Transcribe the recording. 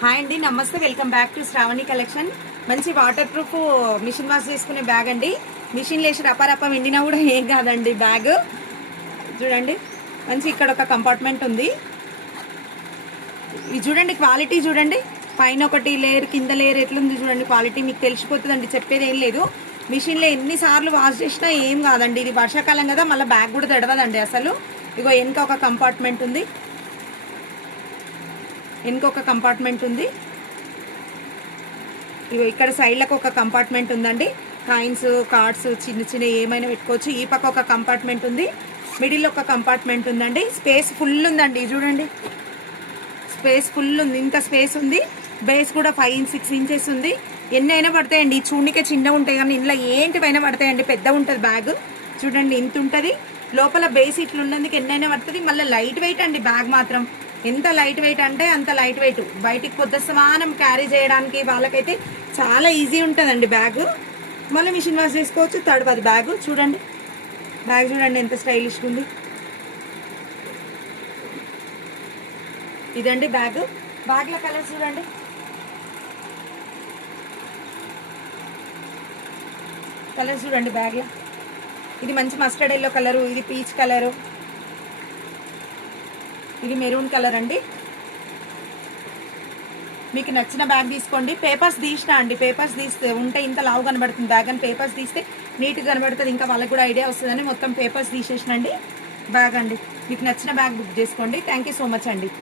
Hi అండి, నమస్తే. Welcome back to Shravani collection. మంచి వాటర్ ప్రూఫ్ మిషన్ వాష్ చేసుకునే బ్యాగ్ అండి. మిషన్ లేచి రపారపం ఎండినా కూడా ఏం కాదండి. బ్యాగ్ చూడండి, మంచి ఇక్కడ ఒక కంపార్ట్మెంట్ ఉంది. ఇది చూడండి, క్వాలిటీ చూడండి. పైన ఒకటి లేయర్, కింద లేయర్ ఎట్లుంది చూడండి. క్వాలిటీ మీకు తెలిసిపోతుందండి, చెప్పేది ఏం లేదు. మిషన్లో ఎన్నిసార్లు వాష్ చేసినా ఏం కాదండి. ఇది వర్షాకాలం కదా, మళ్ళీ బ్యాగ్ కూడా తడవదండి అసలు. ఇగో వెనక ఒక కంపార్ట్మెంట్ ఉంది, ఇంకొక కంపార్ట్మెంట్ ఉంది. ఇగో ఇక్కడ సైడ్లకు ఒక కంపార్ట్మెంట్ ఉందండి. కాయిన్స్, కార్డ్స్ చిన్న చిన్న ఏమైనా పెట్టుకోవచ్చు. ఈ పక్క ఒక కంపార్ట్మెంట్ ఉంది, మిడిల్ ఒక కంపార్ట్మెంట్ ఉందండి. స్పేస్ ఫుల్ ఉందండి, చూడండి. స్పేస్ ఫుల్ ఉంది, ఇంత స్పేస్ ఉంది. బేస్ కూడా 5-6 ఇంచెస్ ఉంది. ఎన్ని అయినా పడతాయండి. చూడనికే చిన్నగా ఉంటాయి కానీ ఇంట్లో ఏంటివైనా పడతాయండి. పెద్ద ఉంటుంది బ్యాగ్, చూడండి ఇంత ఉంటుంది. లోపల బేస్ ఇట్లా ఉన్నందుకు ఎన్నైనా పడుతుంది. మళ్ళీ లైట్ వెయిట్ అండి బ్యాగ్ మాత్రం. ఎంత లైట్ వెయిట్ అంటే అంత లైట్ వెయిట్. బయటికి పొద్దు సమానం క్యారీ చేయడానికి వాళ్ళకైతే చాలా ఈజీ ఉంటుందండి బ్యాగ్. మళ్ళీ మిషన్ వాష్ చేసుకోవచ్చు, తడవది బ్యాగ్. చూడండి బ్యాగ్ చూడండి ఎంత స్టైలిష్గా ఉంది. ఇదండి బ్యాగ్. బ్యాగ్ల కలర్స్ చూడండి. కలర్స్ చూడండి బ్యాగ్లో. ఇది మంచి మస్టర్డ్ ఎల్లో కలరు, ఇది పీచ్ కలరు, ఇది మెరూన్ కలర్ అండి. మీకు నచ్చిన బ్యాగ్ తీసుకోండి. పేపర్స్ తీసినా అండి, పేపర్స్ తీస్తే ఉంటే ఇంత లావు కనబడుతుంది బ్యాగ్ అని. పేపర్స్ తీస్తే నీట్గా కనబడుతుంది, ఇంకా వాళ్ళకి కూడా ఐడియా వస్తుందని మొత్తం పేపర్స్ తీసేసినండి బ్యాగ్ అండి. మీకు నచ్చిన బ్యాగ్ బుక్ చేసుకోండి. థ్యాంక్ యూ సో మచ్ అండి.